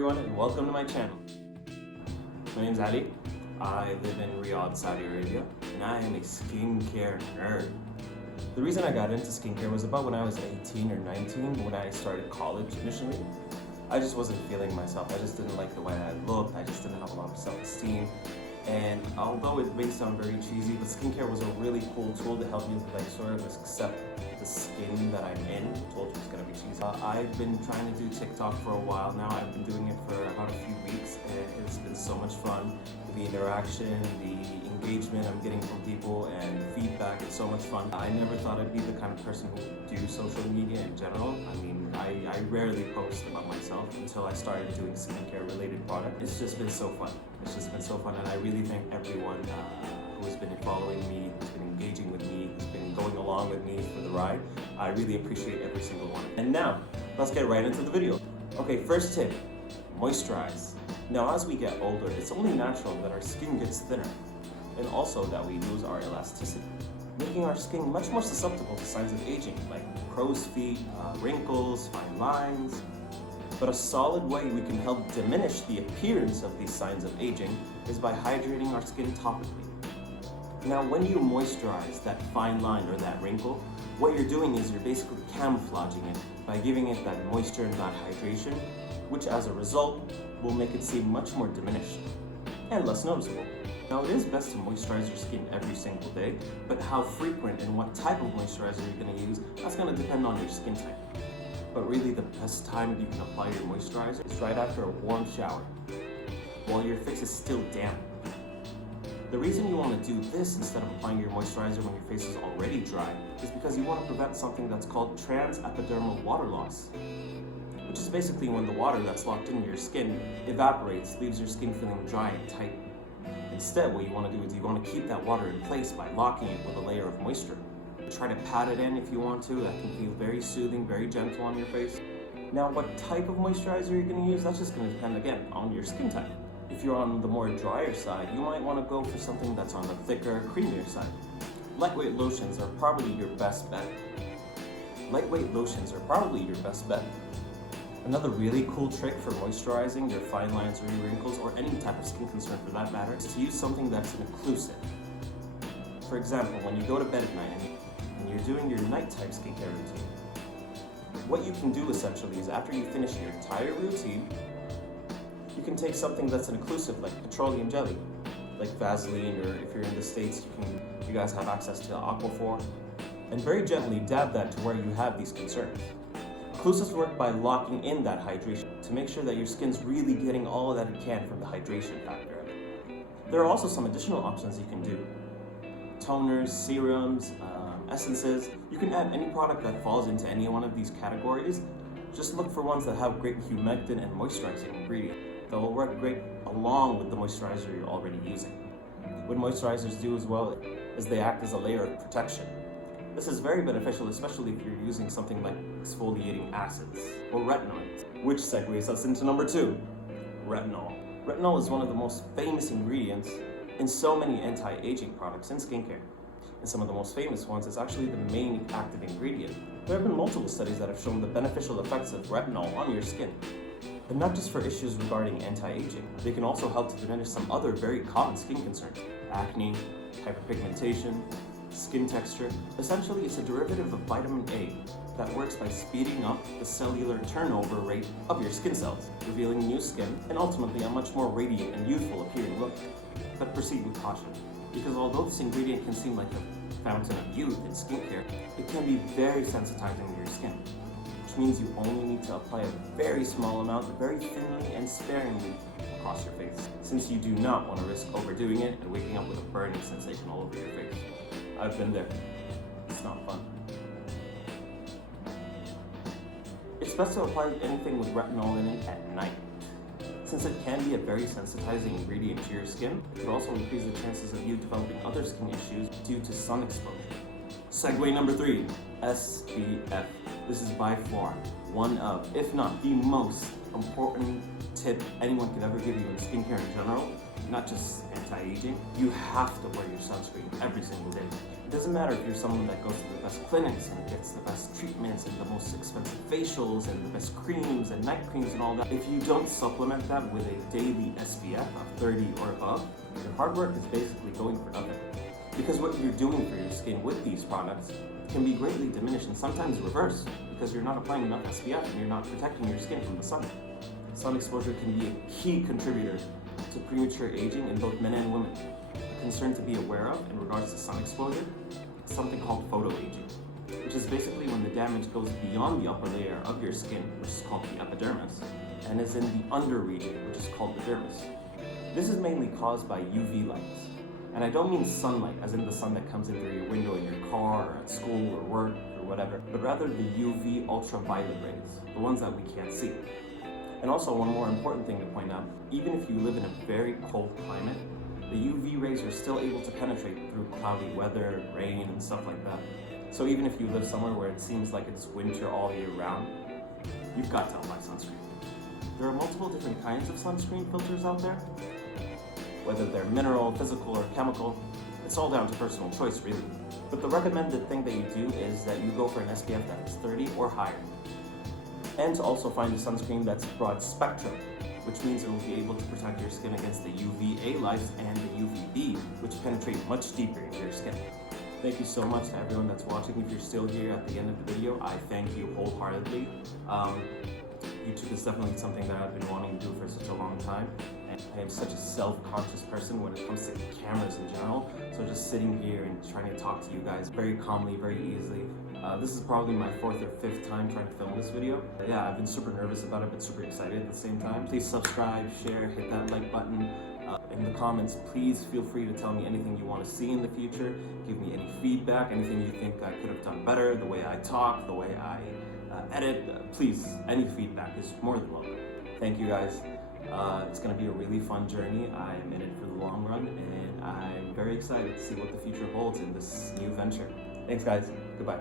Everyone, and welcome to my channel. My name's Ali. I live in Riyadh, Saudi Arabia, and I am a skincare nerd. The reason I got into skincare was about when I was 18 or 19, when I started college initially. I just wasn't feeling myself. I just didn't like the way I looked. I just didn't have a lot of self-esteem. And although it may sound very cheesy, but skincare was a really cool tool to help me sort of accept the skin that I'm in. I told you it's gonna be cheesy. I've been trying to do TikTok for a while now. I've been doing it for about a few weeks, and it's been so much fun. The interaction, the engagement I'm getting from people, and feedback, it's so much fun. I never thought I'd be the kind of person who would do social media in general. I mean, I rarely post about myself until I started doing skincare related products. It's just been so fun. It's just been so fun, and I really thank everyone who has been following me, who's been engaging with me, who's been going along with me for the ride. I really appreciate every single one. And now, let's get right into the video. Okay, first tip, moisturize. Now, as we get older, it's only natural that our skin gets thinner, and also that we lose our elasticity, making our skin much more susceptible to signs of aging, like crow's feet, wrinkles, fine lines. But a solid way we can help diminish the appearance of these signs of aging is by hydrating our skin topically. Now, when you moisturize that fine line or that wrinkle, what you're doing is you're basically camouflaging it by giving it that moisture and that hydration, which as a result will make it seem much more diminished and less noticeable. Now, it is best to moisturize your skin every single day, but how frequent and what type of moisturizer you're going to use, that's going to depend on your skin type. But really, the best time you can apply your moisturizer is right after a warm shower, while your face is still damp. The reason you want to do this instead of applying your moisturizer when your face is already dry is because you want to prevent something that's called transepidermal water loss, which is basically when the water that's locked into your skin evaporates, leaves your skin feeling dry and tight. Instead, what you want to do is you want to keep that water in place by locking it with a layer of moisture. Try to pat it in if you want to. That can feel very soothing, very gentle on your face. Now, what type of moisturizer you're going to use, that's just going to depend again on your skin type. If you're on the more drier side, you might want to go for something that's on the thicker, creamier side. Lightweight lotions are probably your best bet. Another really cool trick for moisturizing your fine lines or your wrinkles, or any type of skin concern for that matter, is to use something that's inclusive. For example, when you go to bed at night and you're doing your nighttime skincare routine, what you can do essentially is after you finish your entire routine, you can take something that's inclusive, like petroleum jelly, like Vaseline, or if you're in the States, you guys have access to Aquaphor, and very gently dab that to where you have these concerns. Inclusives work by locking in that hydration to make sure that your skin's really getting all that it can from the hydration factor of it. There are also some additional options you can do. Toners, serums, essences. You can add any product that falls into any one of these categories. Just look for ones that have great humectant and moisturizing ingredients that will work great along with the moisturizer you're already using. What moisturizers do as well is they act as a layer of protection. This is very beneficial, especially if you're using something like exfoliating acids or retinoids, which segues us into number 2, retinol. Retinol is one of the most famous ingredients in so many anti-aging products in skincare. And some of the most famous ones is actually the main active ingredient. There have been multiple studies that have shown the beneficial effects of retinol on your skin. But not just for issues regarding anti-aging. They can also help to diminish some other very common skin concerns. Acne, hyperpigmentation, skin texture. Essentially, it's a derivative of vitamin A that works by speeding up the cellular turnover rate of your skin cells, revealing new skin and ultimately a much more radiant and youthful appearing look. But proceed with caution, because although this ingredient can seem like a fountain of youth in skincare, it can be very sensitizing to your skin, which means you only need to apply a very small amount, very thinly and sparingly across your face, since you do not want to risk overdoing it and waking up with a burning sensation all over your face. I've been there. It's not fun. It's best to apply anything with retinol in it at night. Since it can be a very sensitizing ingredient to your skin, it could also increase the chances of you developing other skin issues due to sun exposure. Segue number 3, SPF. This is by far one of, if not the most important tip anyone could ever give you in skincare in general, not just anti-aging. You have to wear your sunscreen every single day. It doesn't matter if you're someone that goes to the best clinics and gets the best treatments and the most expensive facials and the best creams and night creams and all that. If you don't supplement that with a daily SPF of 30 or above, your hard work is basically going for nothing. Because what you're doing for your skin with these products can be greatly diminished and sometimes reversed because you're not applying enough SPF and you're not protecting your skin from the sun. Sun exposure can be a key contributor to premature aging in both men and women. A concern to be aware of in regards to sun exposure is something called photoaging, which is basically when the damage goes beyond the upper layer of your skin, which is called the epidermis, and is in the under region, which is called the dermis. This is mainly caused by UV lights. And I don't mean sunlight, as in the sun that comes in through your window in your car or at school or work or whatever, but rather the UV ultraviolet rays, the ones that we can't see. And also one more important thing to point out, even if you live in a very cold climate, the UV rays are still able to penetrate through cloudy weather, rain, and stuff like that. So even if you live somewhere where it seems like it's winter all year round, you've got to apply sunscreen. There are multiple different kinds of sunscreen filters out there. Whether they're mineral, physical, or chemical, it's all down to personal choice really. But the recommended thing that you do is that you go for an SPF that is 30 or higher. And to also find a sunscreen that's broad spectrum, which means it will be able to protect your skin against the UVA lights and the UVB, which penetrate much deeper into your skin. Thank you so much to everyone that's watching. If you're still here at the end of the video, I thank you wholeheartedly. YouTube is definitely something that I've been wanting to do for such a long time. And I am such a self-conscious person when it comes to cameras in general. So just sitting here and trying to talk to you guys very calmly, very easily. This is probably my 4th or 5th time trying to film this video. Yeah, I've been super nervous about it, but super excited at the same time. Please subscribe, share, hit that like button. In the comments, please feel free to tell me anything you want to see in the future. Give me any feedback, anything you think I could have done better, the way I talk, the way I edit. Please, any feedback is more than welcome. Thank you guys. It's going to be a really fun journey. I am in it for the long run, and I'm very excited to see what the future holds in this new venture. Thanks guys. Goodbye.